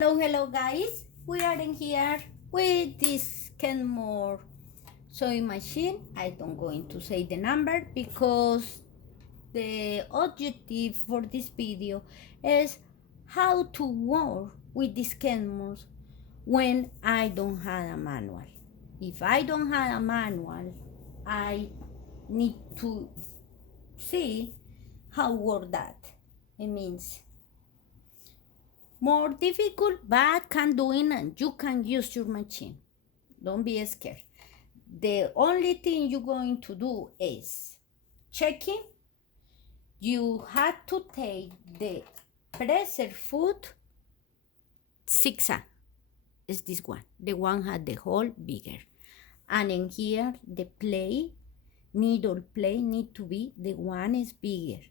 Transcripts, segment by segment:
Hello guys, we are in here with this Kenmore sewing machine. I don't going to say the number because the objective for this video is how to work with this Kenmore when I don't have a manual. If I don't have a manual, I need to see how work that. It means more difficult, but can do it and you can use your machine. Don't be scared. The only thing you're going to do is checking. You have to take the presser foot 6A is this one. The one had the hole bigger. And in here the play, needle play need to be the one is bigger.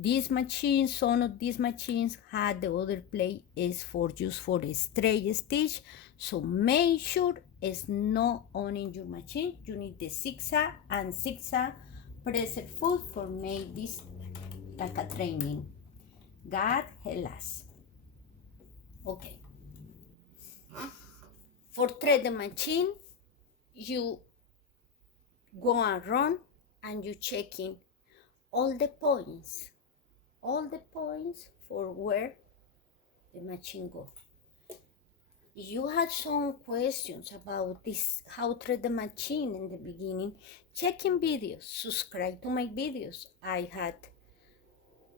These machines, some of these machines had the other plate is for use for a straight stitch. So make sure it's not on in your machine. You need the 6A and 6A presser foot for make this like a training. God help us. Okay. For thread the machine, you go around and you checking all the points for where the machine go. If you had some questions about this, how to thread the machine in the beginning, checking videos, subscribe to my videos. I had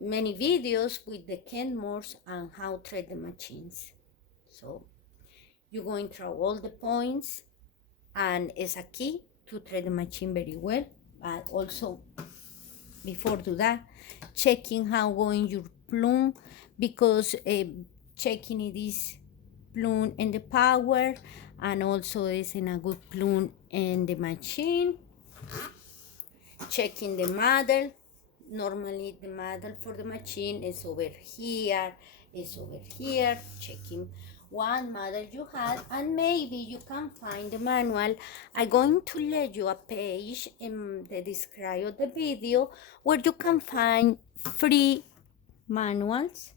many videos with the Kenmores and how to thread the machines. So you're going through all the points and it's a key to thread the machine very well. But also before do that, checking how going your plum, because checking it is plum in the power and also is in a good plum in the machine. Checking the model. Normally the model for the machine is over here, checking one model you had, and maybe you can find the manual. I'm going to let you a page in the description of the video where you can find free manuals.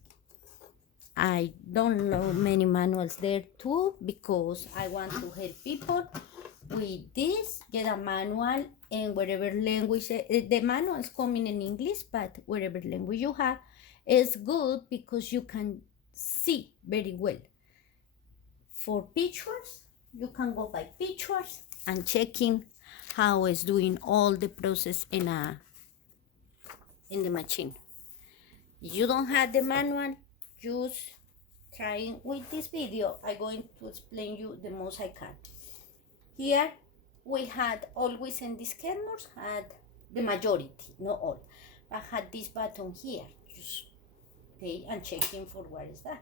I don't know many manuals there too because I want to help people with this. Get a manual in whatever language. The manual is coming in English, but whatever language you have is good because you can see very well. For pictures, you can go by pictures and checking how it's doing all the process in the machine. You don't have the manual, just trying with this video. I'm going to explain you the most I can. Here we had always in these Kenmores had the majority, not all, but had this button here, just okay, and checking for where is that.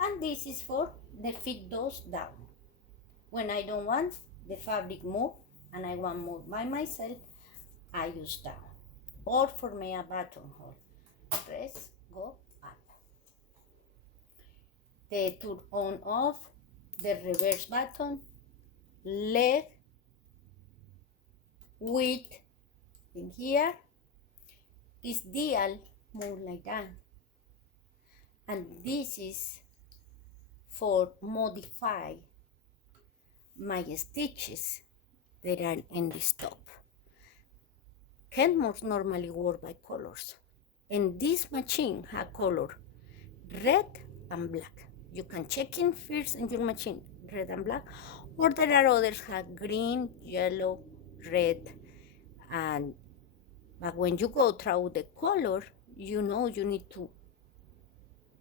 And this is for the fit those down. When I don't want the fabric move and I want move by myself, I use down. Or for me a buttonhole. Press, go up. The turn on off, the reverse button, leg, width in here. This dial move like that. And this is for modify my stitches that are in this top. Kenmore normally work by colors, and this machine has color red and black. You can check in first in your machine red and black, or there are others have green, yellow, red, and but when you go through the color, you know you need to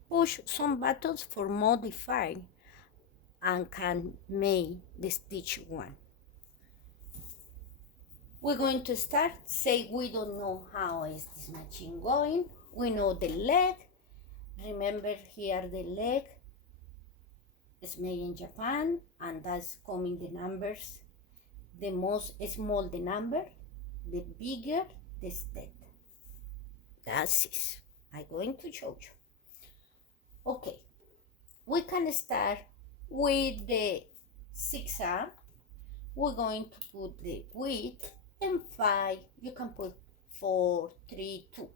push some buttons for modify and can make the stitch one. We're going to start. Say we don't know how is this machine going. We know the leg. Remember here the leg is made in Japan, and that's coming the numbers. The most small the number, the bigger the step. That's it. I'm going to show you. Okay, we can start with the 6A. We're going to put the width in 5. You can put 4, 3, 2.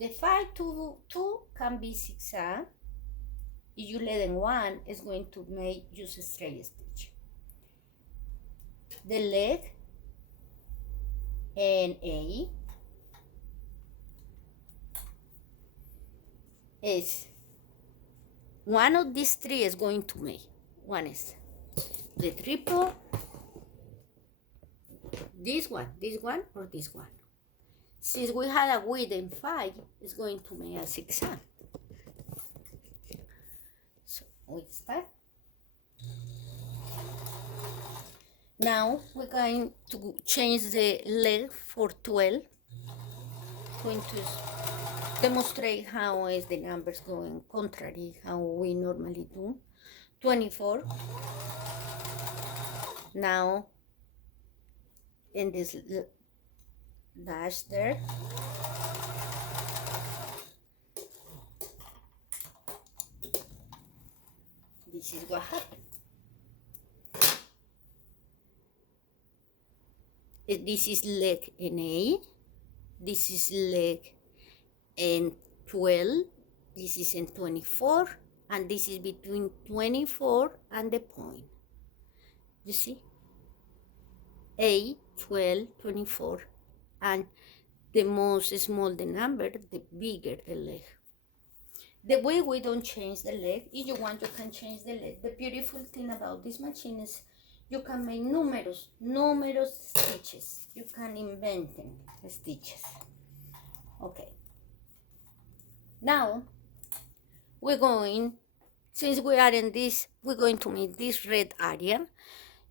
The 5 to 2 can be 6A. If you let in one, it's going to make just a straight stitch. The leg and A is one of these three is going to make. One is the triple, this one, or this one. Since we had a width in 5, it's going to make a zigzag. So we start. Now we're going to change the leg for 12. Going to demonstrate how is the numbers going contrary how we normally do. 24. Now in this dash there, this is what happened. This is leg in A, this is leg in 12, this is in 24, and this is between 24 and the point. You see? A, 12, 24, and the most small the number, the bigger the leg. The way we don't change the leg, if you want, you can change the leg. The beautiful thing about this machine is you can make numerous stitches. You can invent them, stitches. Okay. Now, we're going, since we are in this, we're going to make this red area.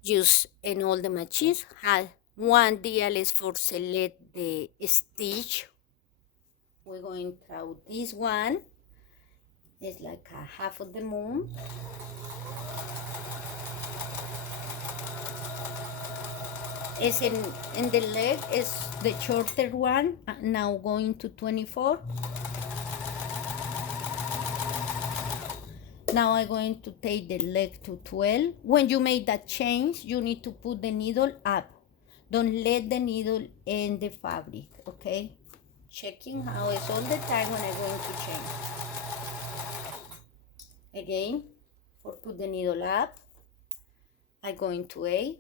Use in all the machines have one DLS for select the stitch. We're going to draw this one. It's like a half of the moon. It's in the leg is the shorter one. Now going to 24. Now I'm going to take the leg to 12. When you make that change, you need to put the needle up. Don't let the needle in the fabric, okay? Checking how it's all the time when I'm going to change. Again, for put the needle up, I'm going to A.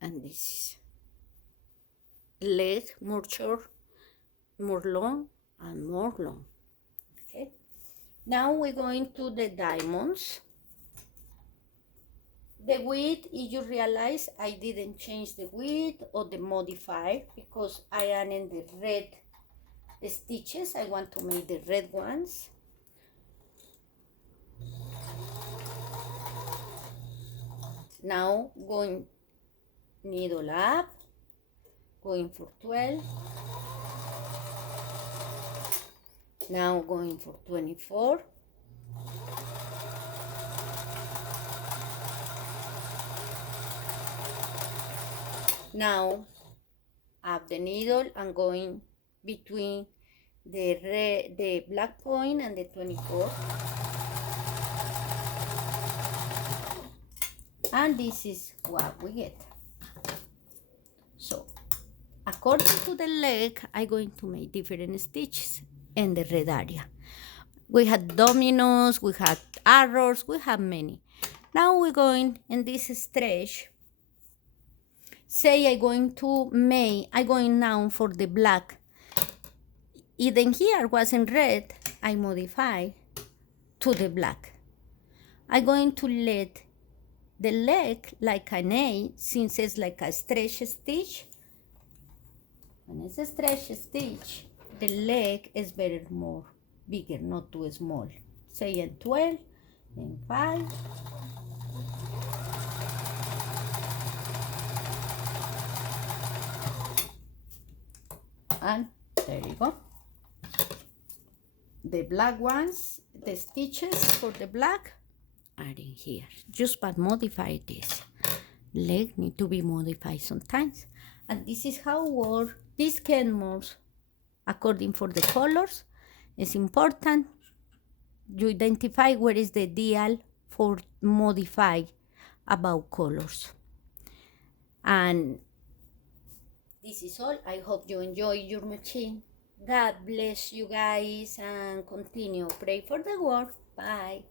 And this is leg more short, more long, and more long. Okay. Now we're going to the diamonds. The width, if you realize I didn't change the width or the modifier because I am in the red stitches. I want to make the red ones. Now going needle up, going for 12. Now going for 24. Now up the needle and going between the black point and the 24. And this is what we get. So according to the leg, I'm going to make different stitches in the red area. We had dominoes, we had arrows, we have many. Now we're going in this stretch. Say I'm going now for the black. Even here wasn't red, I modify to the black. I'm going to let the leg like an A, since it's like a stretch stitch. When it's a stretch stitch, the leg is better more bigger, not too small. Say in 12, in 5. And there you go. The black ones, the stitches for the black are in here. Just but modify this. Leg need to be modified sometimes. And this is how work these Kenmores according for the colors. It's important you identify where is the dial for modify about colors. And this is all. I hope you enjoy your machine. God bless you guys and continue. Pray for the world. Bye.